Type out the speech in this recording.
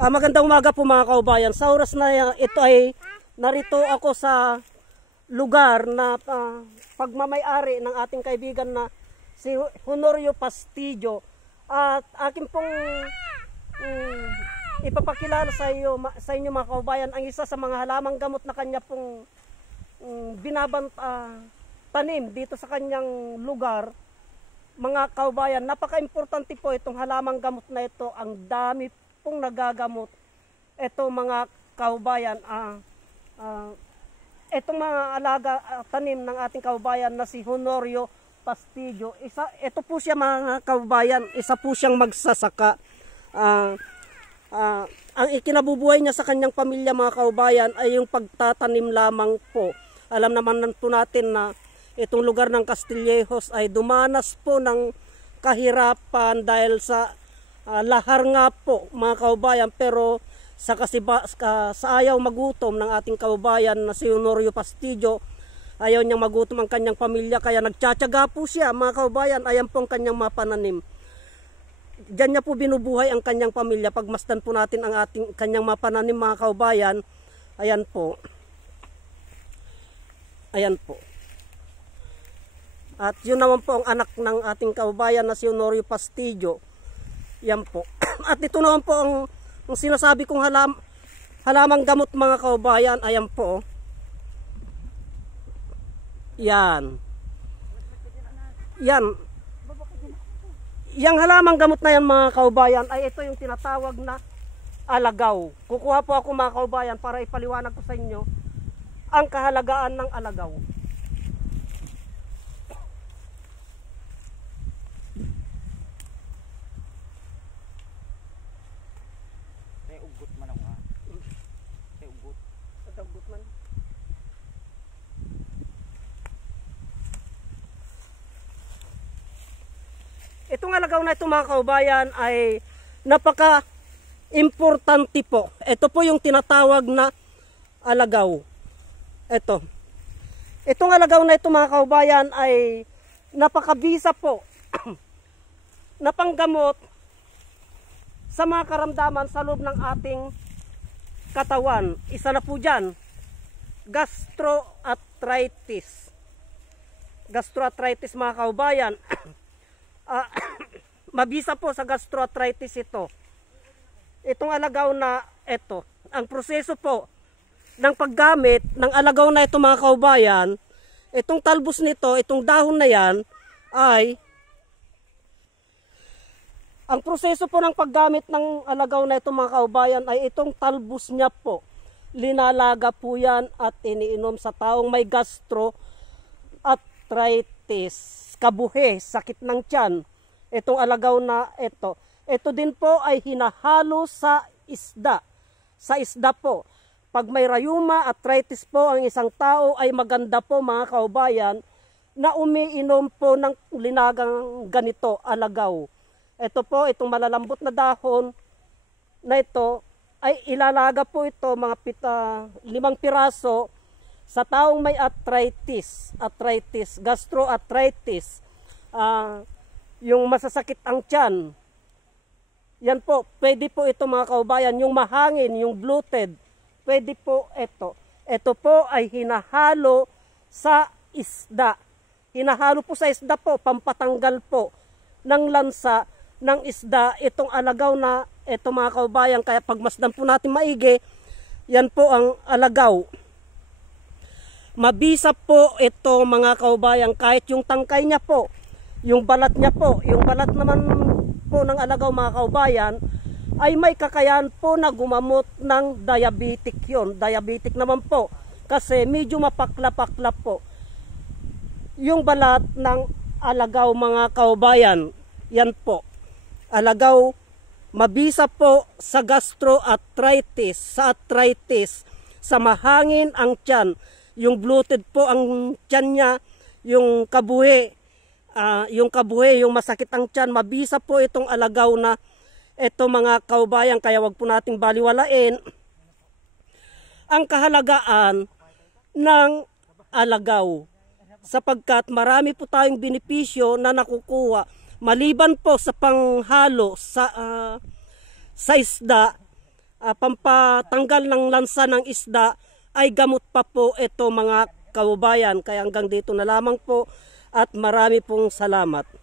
Magandang umaga po mga kaubayan. Sa oras na ito ay narito ako sa lugar na pagmamay-ari ng ating kaibigan na si Honorio Pastillo. At akin pong ipapakilala sa inyo mga kaubayan ang isa sa mga halamang gamot na kanya pong tanim dito sa kanyang lugar. Mga kaubayan, napaka-importante po itong halamang gamot na ito. Ang dami pong nagagamot. Ito mga kaubayan, itong mga tanim ng ating kaubayan na si Honorio Pastillo. Ito po siya mga kaubayan, isa po siyang magsasaka. Ang ikinabubuhay niya sa kanyang pamilya mga kaubayan ay yung pagtatanim lamang po. Alam naman po natin na itong lugar ng Castillejos ay dumanas po ng kahirapan dahil sa lahar nga po mga kaubayan, pero sa ayaw magutom ng ating kaubayan na si Honorio Pastillo, ayaw niyang magutom ang kanyang pamilya, kaya nagtsatsaga po siya mga kaubayan. Ayan po ang kanyang mapananim. Diyan niya po binubuhay ang kanyang pamilya. Pagmasdan po natin ang kanyang mapananim mga kaubayan. Ayan po. Ayan po. At yun naman po ang anak ng ating kaubayan na si Honorio Pastillo. Yan po. At ito naman po ang sinasabi kong halamang gamot mga kaubayan. Ayan po. Yan. Yan. Yang halamang gamot na yan mga kaubayan ay ito yung tinatawag na alagaw. Kukuha po ako mga kaubayan para ipaliwanag ko sa inyo ang kahalagaan ng alagaw. Ugot man ako ha. Ugot. Ugot man. Itong alagaw na ito mga kaubayan ay napaka-importante po. Ito po yung tinatawag na alagaw. Ito. Itong alagaw na ito mga kaubayan ay napakabisa po na panggamot sa mga karamdaman sa loob ng ating katawan. Isa na po dyan, gastroarthritis. Gastroarthritis mga kaubayan. Mabisa po sa gastroarthritis ito. Itong alagaw na ito, ang proseso po ng paggamit ng alagaw na ito mga kaubayan, itong talbos nito, itong dahon na yan ay ang proseso po ng paggamit ng alagaw na ito mga kaubayan ay itong talbos niya po. Linalaga po yan at iniinom sa taong may gastroarthritis, kabuhe, sakit ng tiyan. Itong alagaw na ito. Ito din po ay hinahalo sa isda. Sa isda po. Pag may rheuma, arthritis po ang isang tao ay maganda po mga kaubayan na umiinom po ng linagang ganito, alagaw. Ito po, itong malalambot na dahon na ito, ay ilalaga po ito mga 5 piraso sa taong may arthritis, gastroarthritis, yung masasakit ang tiyan. Yan po, pwede po ito mga kaubayan, yung mahangin, yung bloated, pwede po ito. Ito po ay hinahalo sa isda. Hinahalo po sa isda po, pampatanggal po ng lansa ng isda, itong alagaw na ito mga kaubayan. Kaya pagmasdan po natin maigi, yan po ang alagaw. Mabisa po ito mga kaubayan, kahit yung tangkay niya po, yung balat niya po, yung balat naman po ng alagaw mga kaubayan, ay may kakayahan po na gumamot ng diabetic yon. Diabetic naman po, kasi medyo mapakla-pakla po yung balat ng alagaw mga kaubayan. Yan po. Alagaw, mabisa po sa gastroarthritis, sa arthritis, sa mahangin ang tiyan, yung bloated po ang tiyan niya, yung kabuhi, yung masakit ang tiyan, mabisa po itong alagaw na ito mga kaubayan. Kaya wag po nating baliwalain ang kahalagaan ng alagaw, sapagkat marami po tayong benepisyo na nakukuha maliban po sa panghalo sa isda pampatanggal ng lansa ng isda ay gamot pa po ito mga kababayan. Kaya hanggang dito na lamang po at marami pong salamat.